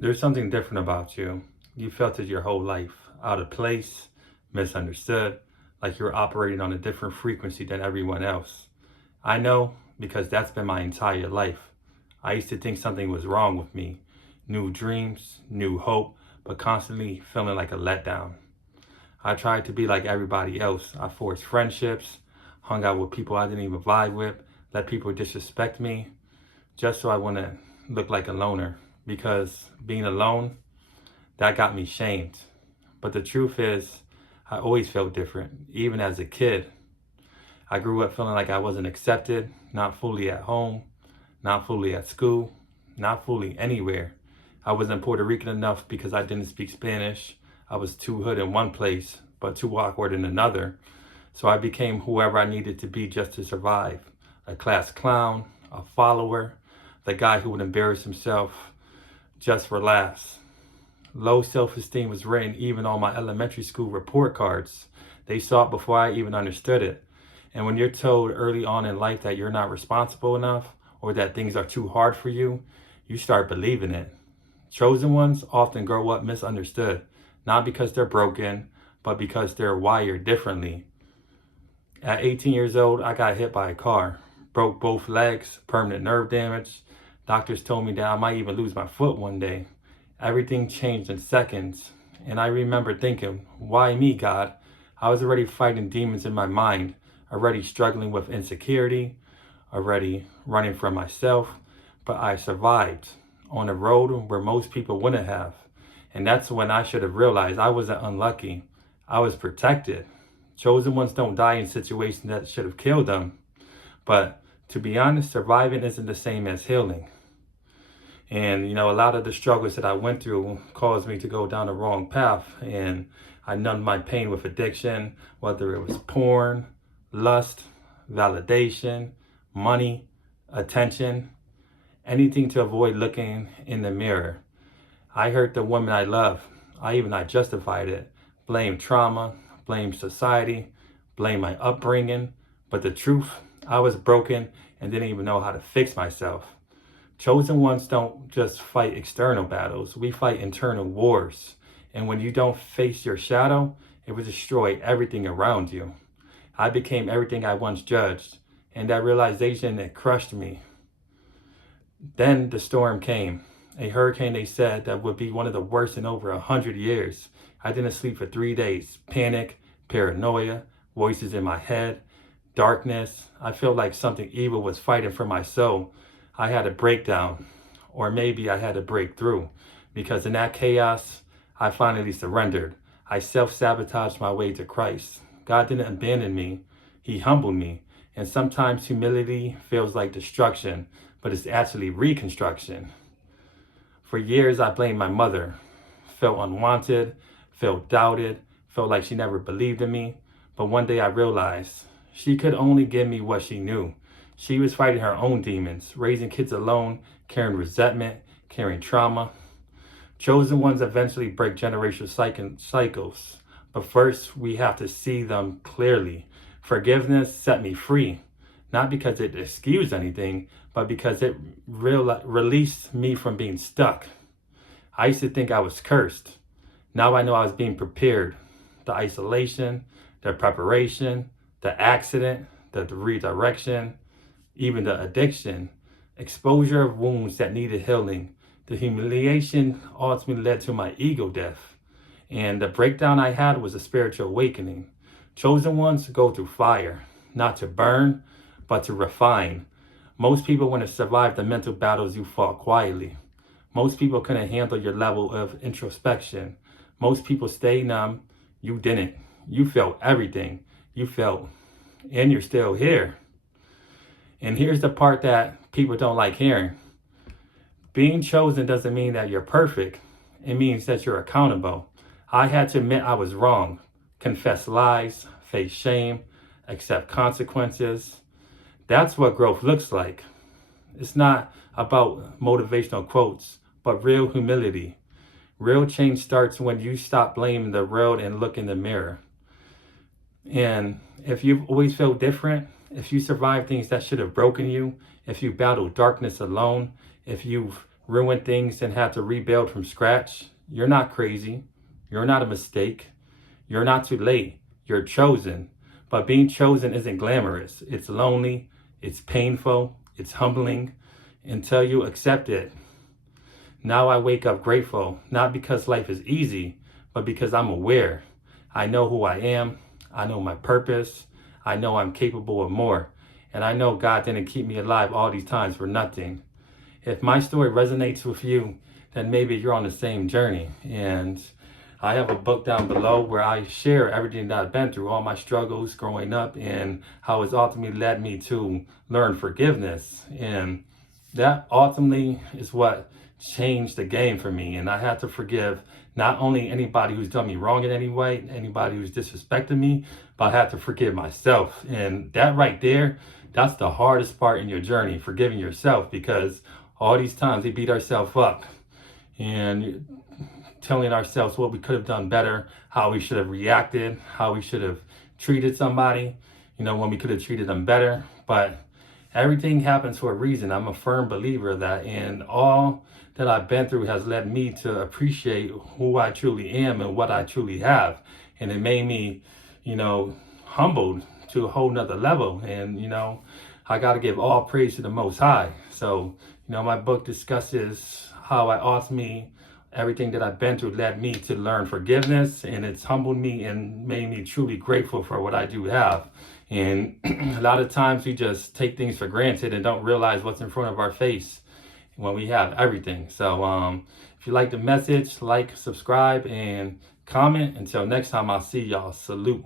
There's something different about you. You felt it your whole life, out of place, misunderstood, like you're operating on a different frequency than everyone else. I know because that's been my entire life. I used to think something was wrong with me. New dreams, new hope, but constantly feeling like a letdown. I tried to be like everybody else. I forced friendships, hung out with people I didn't even vibe with, let people disrespect me, just so I wouldn't look like a loner. Because being alone, that got me shamed. But the truth is, I always felt different, even as a kid. I grew up feeling like I wasn't accepted, not fully at home, not fully at school, not fully anywhere. I wasn't Puerto Rican enough because I didn't speak Spanish. I was too hood in one place, but too awkward in another. So I became whoever I needed to be just to survive. A class clown, a follower, the guy who would embarrass himself just for laughs. Low self-esteem was written even on my elementary school report cards. They saw it before I even understood it. And when you're told early on in life that you're not responsible enough or that things are too hard for you, you start believing it. Chosen ones often grow up misunderstood, not because they're broken, but because they're wired differently. At 18 years old, I got hit by a car, broke both legs, permanent nerve damage. Doctors told me that I might even lose my foot one day. Everything changed in seconds. And I remember thinking, why me, God? I was already fighting demons in my mind, already struggling with insecurity, already running from myself. But I survived on a road where most people wouldn't have. And that's when I should have realized I wasn't unlucky. I was protected. Chosen ones don't die in situations that should have killed them. But to be honest, surviving isn't the same as healing. And, a lot of the struggles that I went through caused me to go down the wrong path. And I numbed my pain with addiction, whether it was porn, lust, validation, money, attention, anything to avoid looking in the mirror. I hurt the woman I love. I justified it. Blamed trauma, blamed society, blamed my upbringing. But the truth, I was broken and didn't even know how to fix myself. Chosen ones don't just fight external battles. We fight internal wars. And when you don't face your shadow, it will destroy everything around you. I became everything I once judged. And that realization, it crushed me. Then the storm came. A hurricane, they said, that would be one of the worst in over 100 years. I didn't sleep for 3 days. Panic, paranoia, voices in my head, darkness. I felt like something evil was fighting for my soul. I had a breakdown, or maybe I had a breakthrough, because in that chaos, I finally surrendered. I self-sabotaged my way to Christ. God didn't abandon me. He humbled me. And sometimes humility feels like destruction, but it's actually reconstruction. For years, I blamed my mother. Felt unwanted, felt doubted, felt like she never believed in me. But one day I realized she could only give me what she knew. She was fighting her own demons, raising kids alone, carrying resentment, carrying trauma. Chosen ones eventually break generational cycles. But first, we have to see them clearly. Forgiveness set me free, not because it excused anything, but because it released me from being stuck. I used to think I was cursed. Now I know I was being prepared. The isolation, the preparation, the accident, the redirection, even the addiction, exposure of wounds that needed healing. The humiliation ultimately led to my ego death. And the breakdown I had was a spiritual awakening. Chosen ones go through fire, not to burn, but to refine. Most people want to survive the mental battles you fought quietly. Most people couldn't handle your level of introspection. Most people stay numb. You didn't. You felt everything. You felt, and you're still here. And here's the part that people don't like hearing. Being chosen doesn't mean that you're perfect. It means that you're accountable. I had to admit I was wrong, confess lies, face shame, accept consequences. That's what growth looks like. It's not about motivational quotes, but real humility. Real change starts when you stop blaming the world and look in the mirror. And if you've always felt different, if you survived things that should have broken you, if you battled darkness alone, if you've ruined things and had to rebuild from scratch, you're not crazy. You're not a mistake. You're not too late. You're chosen. But being chosen isn't glamorous. It's lonely. It's painful. It's humbling until you accept it. Now I wake up grateful, not because life is easy, but because I'm aware. I know who I am. I know my purpose. I know I'm capable of more. And I know God didn't keep me alive all these times for nothing. If my story resonates with you, then maybe you're on the same journey. And I have a book down below where I share everything that I've been through, all my struggles growing up, and how it's ultimately led me to learn forgiveness. And that ultimately is what changed the game for me. And I had to forgive not only anybody who's done me wrong in any way, anybody who's disrespected me, but I had to forgive myself. And that right there, that's the hardest part in your journey, forgiving yourself, because all these times we beat ourselves up and telling ourselves what we could have done better, how we should have reacted, how we should have treated somebody, when we could have treated them better. But everything happens for a reason. I'm a firm believer of that, and all that I've been through has led me to appreciate who I truly am and what I truly have. And it made me, humbled to a whole nother level. And, I got to give all praise to the Most High. So, my book discusses how I ultimately, everything that I've been through led me to learn forgiveness, and it's humbled me and made me truly grateful for what I do have. And a lot of times we just take things for granted and don't realize what's in front of our face when we have everything. So if you like the message, like, subscribe, and comment. Until next time, I'll see y'all. Salute.